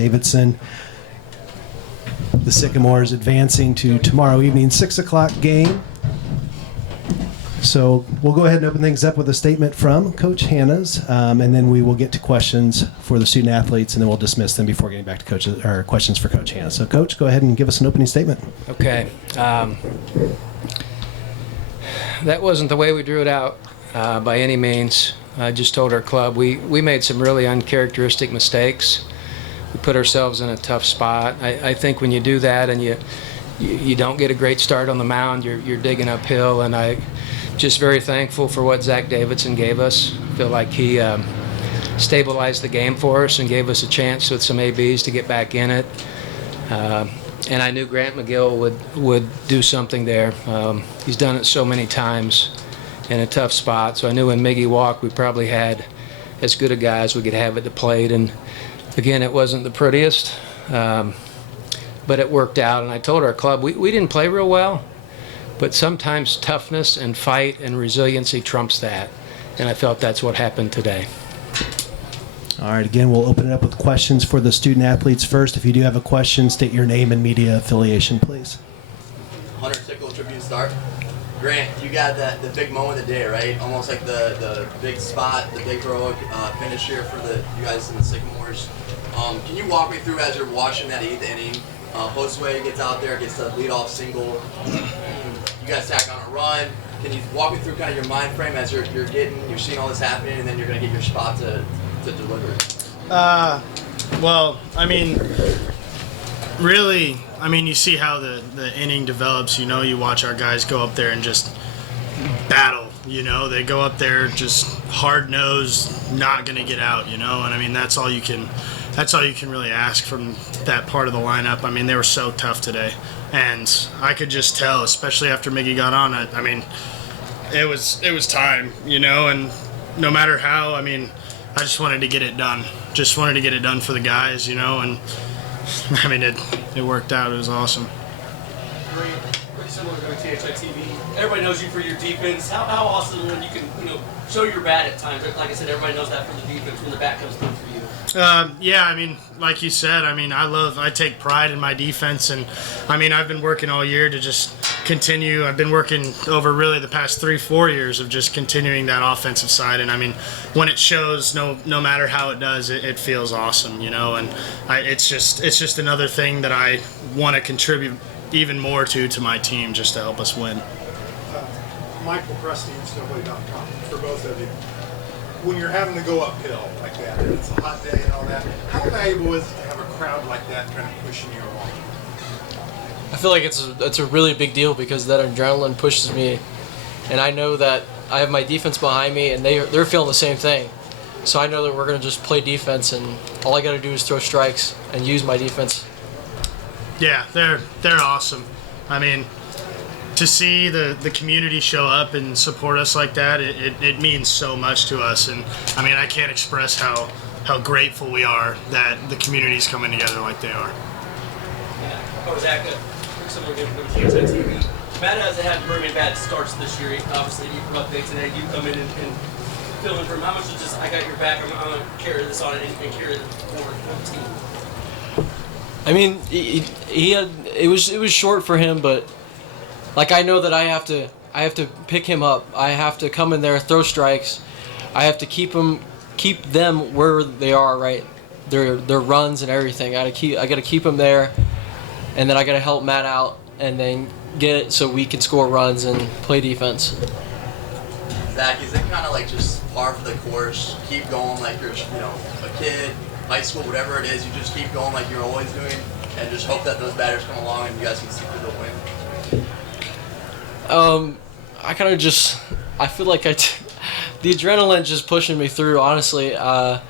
Davidson. The Sycamores advancing to tomorrow evening 6 o'clock game. So we'll go ahead and open things up with a statement from Coach Hanna's, and then we will get to questions for the student athletes, and then we'll dismiss them before getting back to coaches or questions for Coach Hanna. So, Coach, go ahead and give us an opening statement. Okay. That wasn't the way we drew it out by any means. I just told our club we made some really uncharacteristic mistakes. We put ourselves in a tough spot. I think when you do that and you don't get a great start on the mound, you're digging uphill, and I just very thankful for what Zach Davidson gave us. I feel like he stabilized the game for us and gave us a chance with some ABs to get back in it. And I knew Grant McGill would do something there. He's done it so many times in a tough spot. So I knew when Miggy walked, we probably had as good a guy as we could have at the plate. And again, it wasn't the prettiest, but it worked out. And I told our club, we didn't play real well, but sometimes toughness and fight and resiliency trumps that. And I felt that's what happened today. All right, again, we'll open it up with questions for the student athletes first. If you do have a question, state your name and media affiliation, please. Hunter Tickle Tribune Start. Grant, you got the big moment of the day, right? Almost like the big spot, the big heroic finish here for you guys in the Sycamores. Can you walk me through as you're watching that 8th inning? Josue gets out there, gets the leadoff single. You guys tack on a run. Can you walk me through kind of your mind frame as you're seeing all this happening, and then you're going to get your spot to deliver? Well, I mean, really, I mean, you see how the inning develops. You know, you watch our guys go up there and just battle. You know, they go up there just hard-nosed, not going to get out. You know, and I mean that's all you can really ask from that part of the lineup. I mean, they were so tough today, and I could just tell, especially after Miggy got on. I mean, it was time. You know, and no matter how, I mean, I just wanted to get it done. Just wanted to get it done for the guys, you know, and I mean, it worked out. It was awesome. Great, pretty similar to THI TV. Everybody knows you for your defense. How awesome when you can, show your bat at times. Like I said, everybody knows that from the defense when the bat comes through for you. Yeah, I mean, like you said, I mean, I take pride in my defense, and I mean, I've been working all year to just continue. I've been working over really the past 3-4 years of just continuing that offensive side, and I mean, when it shows, no matter how it does, it feels awesome, you know, and it's just another thing that I want to contribute even more to my team just to help us win. Michael Presti and Snowblade.com for both of you. When you're having to go uphill like that, and it's a hot day and all that, how valuable is it to have a crowd like that kind of pushing you along? I feel like it's a really big deal because that adrenaline pushes me, and I know that I have my defense behind me, and they're feeling the same thing. So I know that we're going to just play defense, and all I got to do is throw strikes and use my defense. Yeah, they're awesome. I mean, to see the community show up and support us like that, it means so much to us. And I mean, I can't express how grateful we are that the community's coming together like they are. Yeah. Oh, Zach, similar to THI TV. Matt has had very bad starts this year. Obviously, you from update today, you come in and fill in for him. How much is just, I got your back, I'm going to carry this on and carry it forward for the team? I mean, it was short for him, but like I know that I have to pick him up. I have to come in there, throw strikes. I have to keep them where they are, right? Their runs and everything. I got to keep them there, and then I got to help Matt out, and then get it so we can score runs and play defense. Zach, is it kind of like just par for the course? Keep going like you're, a kid, high school, whatever it is. You just keep going like you're always doing, and just hope that those batters come along and you guys can see through the win. I kind of just, I feel like the adrenaline just pushing me through, honestly. I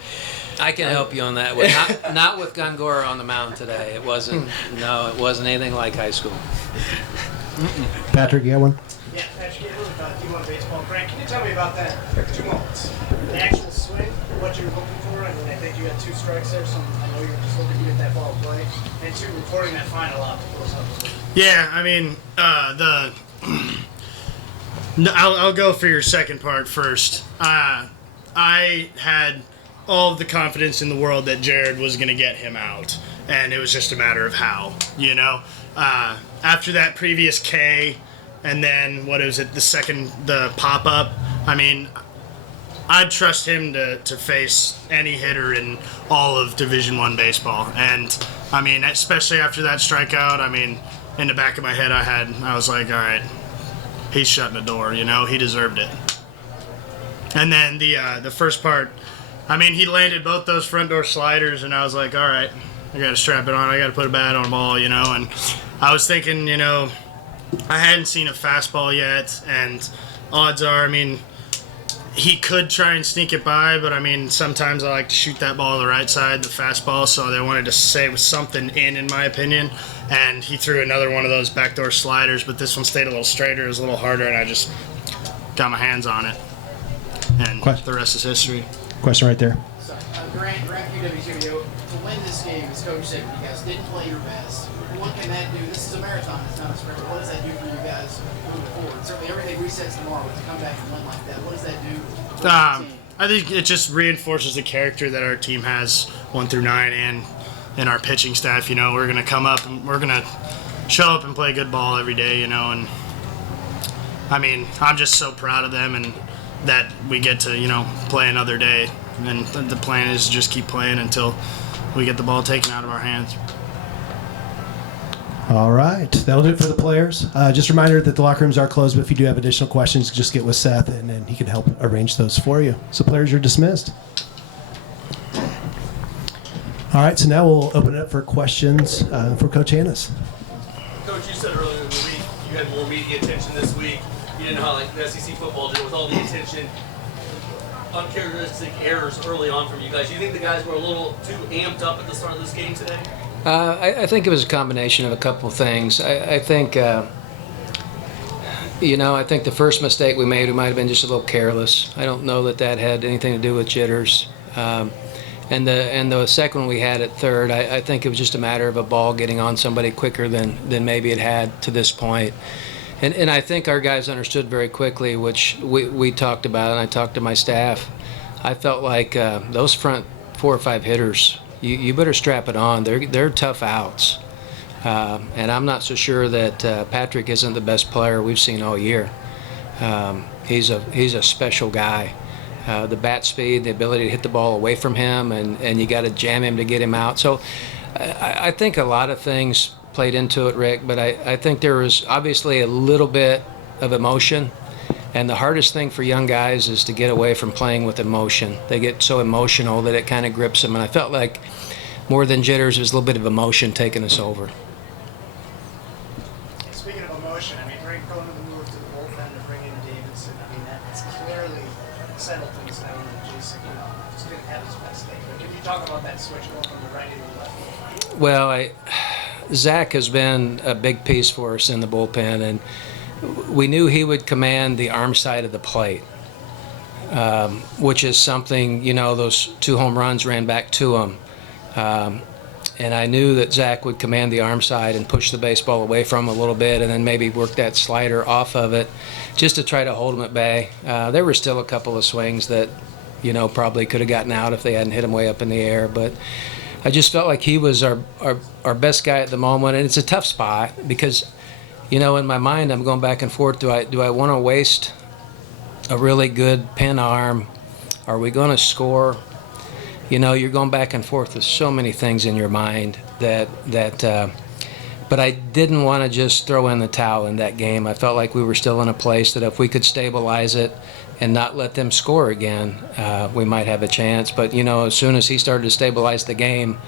can help you on that. Not with Gongora on the mound today. It wasn't anything like high school. Patrick, you got one? Yeah, Patrick, a little about D1 baseball. Grant, can you tell me about that 2 moments? The actual swing, what you were looking for, and I think you had 2 strikes there, so I know you were just looking to get that ball play. And 2, recording that final out to close up. Yeah, I mean, I'll go for your second part first. I had all of the confidence in the world that Jared was going to get him out, and it was just a matter of how, you know. After that previous K, and then what is it, the pop-up, I mean, I'd trust him to face any hitter in all of Division I baseball. And, I mean, especially after that strikeout, I mean, in the back of my head I was like, all right, he's shutting the door, you know, he deserved it. And then the first part, I mean, he landed both those front door sliders, and I was like, all right, I got to strap it on, I got to put a bat on the ball, you know. And I was thinking, you know, I hadn't seen a fastball yet, and odds are, I mean, he could try and sneak it by, but I mean, sometimes I like to shoot that ball to the right side, the fastball, so they wanted to save something in my opinion. And he threw another one of those backdoor sliders, but this one stayed a little straighter, it was a little harder, and I just got my hands on it. And the rest is history. Question right there. So, Grant QW2, to win this game, as Coach said, you guys didn't play your best. What can that do? This is a marathon, it's not a sprint. What does that do for you guys moving forward? Certainly everything resets tomorrow, but to come back and win like that, what does that do for the team? I think it just reinforces the character that our team has 1 through 9 and in our pitching staff. You know, we're going to come up and we're going to show up and play good ball every day, you know. And I mean, I'm just so proud of them and that we get to, you know, play another day. And the plan is to just keep playing until we get the ball taken out of our hands. All right, that'll do it for the players. Just a reminder that the locker rooms are closed, but if you do have additional questions, just get with Seth, and then he can help arrange those for you. So players, you're dismissed. All right, so now we'll open it up for questions for Coach Hannes. Coach, you said earlier in the week you had more media attention this week. You didn't know how like the SEC football did with all the attention. Uncharacteristic errors early on from you guys. Do you think the guys were a little too amped up at the start of this game today? I think it was a combination of a couple of things. I think, you know, I think the first mistake we made, we might have been just a little careless. I don't know that that had anything to do with jitters. And the second one we had at third, I think it was just a matter of a ball getting on somebody quicker than maybe it had to this point. And I think our guys understood very quickly, which we talked about, and I talked to my staff. I felt like those front 4 or 5 hitters, you better strap it on. They're tough outs. And I'm not so sure that Patrick isn't the best player we've seen all year. He's a special guy. The bat speed, the ability to hit the ball away from him, and you got to jam him to get him out. So I think a lot of things played into it, Rick, but I think there was obviously a little bit of emotion. And the hardest thing for young guys is to get away from playing with emotion. They get so emotional that it kind of grips them. And I felt like more than jitters, there's a little bit of emotion taking us over. Speaking of emotion, I mean, going to the move to the bullpen to bring in Davidson, I mean, that's clearly settled things now that Jason, you know, just didn't have his best day. But can you talk about that switch going from the right to the left? Well, Zach has been a big piece for us in the bullpen, and we knew he would command the arm side of the plate, which is something, you know, those 2 home runs ran back to him. And I knew that Zach would command the arm side and push the baseball away from him a little bit and then maybe work that slider off of it just to try to hold him at bay. There were still a couple of swings that, you know, probably could have gotten out if they hadn't hit him way up in the air. But I just felt like he was our best guy at the moment. And it's a tough spot because, you know, in my mind, I'm going back and forth. Do I want to waste a really good pin arm? Are we going to score? You know, you're going back and forth with so many things in your mind but I didn't want to just throw in the towel in that game. I felt like we were still in a place that if we could stabilize it and not let them score again, we might have a chance. But, you know, as soon as he started to stabilize the game,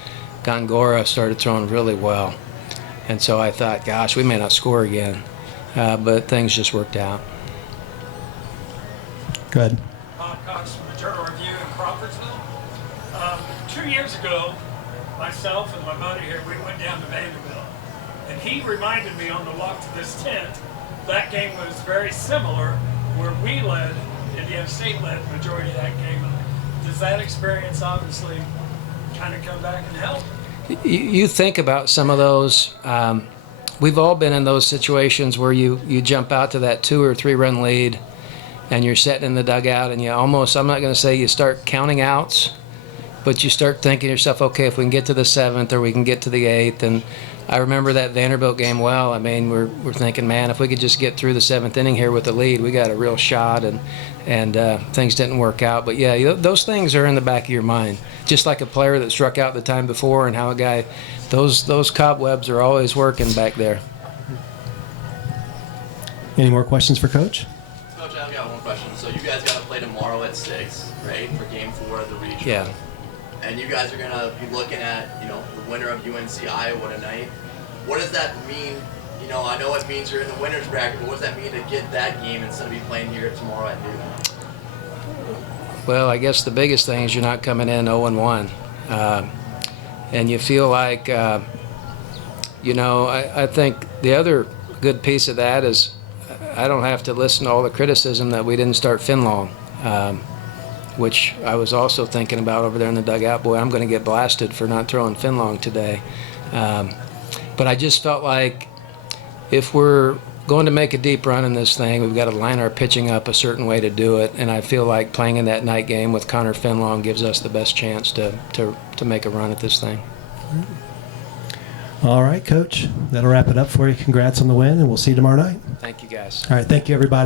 Gongora started throwing really well. And so I thought, gosh, we may not score again. But things just worked out. Go ahead. Bob Cox from the Journal Review in Crawfordsville. 2 years ago, myself and my buddy here, we went down to Vanderbilt. And he reminded me on the walk to this tent, that game was very similar, where we led, Indiana State led the majority of that game. Does that experience obviously kind of come back and help? You think about some of those. We've all been in those situations where you jump out to that 2 or 3 run lead and you're sitting in the dugout and you almost, I'm not going to say you start counting outs, but you start thinking to yourself, okay, if we can get to the 7th or we can get to the 8th. And I remember that Vanderbilt game well. I mean, we're thinking, man, if we could just get through the 7th inning here with the lead, we got a real shot. And things didn't work out. But yeah, those things are in the back of your mind, just like a player that struck out the time before, and how a guy, those cobwebs are always working back there. Any more questions for Coach? Coach, I've got one question. So you guys got to play tomorrow at 6, right, for Game 4 of the regional. Yeah. And you guys are going to be looking at, the winner of UNC Iowa tonight. What does that mean? I know it means you're in the winner's bracket, but what does that mean to get that game instead of be playing here tomorrow at noon? Well, I guess the biggest thing is you're not coming in 0-1. And you feel like, I think the other good piece of that is I don't have to listen to all the criticism that we didn't start Finlong, which I was also thinking about over there in the dugout. Boy, I'm going to get blasted for not throwing Finlong today. But I just felt like if we're going to make a deep run in this thing, we've got to line our pitching up a certain way to do it. And I feel like playing in that night game with Connor Finlong gives us the best chance to make a run at this thing. All right, Coach. That'll wrap it up for you. Congrats on the win, and we'll see you tomorrow night. Thank you, guys. All right, thank you, everybody.